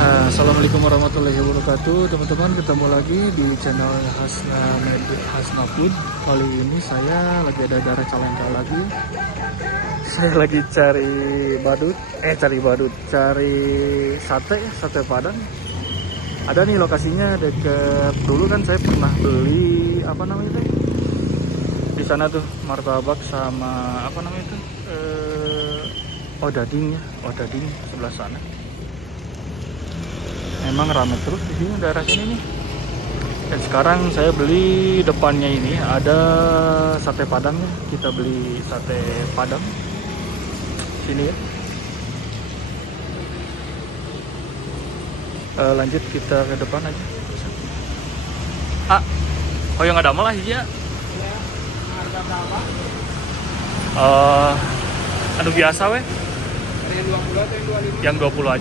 Assalamualaikum warahmatullahi wabarakatuh, teman-teman. Ketemu lagi di channel Hasna Food. Kali ini saya lagi ada acara Calengka lagi. Saya lagi cari sate Padang. Ada nih lokasinya deket. Dulu kan saya pernah beli apa namanya itu? Di sana tuh martabak sama apa namanya itu? Odading sebelah sana. Memang rame terus di sini daerah sini nih. Dan sekarang saya beli depannya ini ada sate Padangnya. Kita beli sate Padang sini ya. Lanjut kita ke depan aja. Oh yang ada malah ya. Harga berapa? Anu biasa weh. Yang 20 atau yang 25? Yang 20 aja.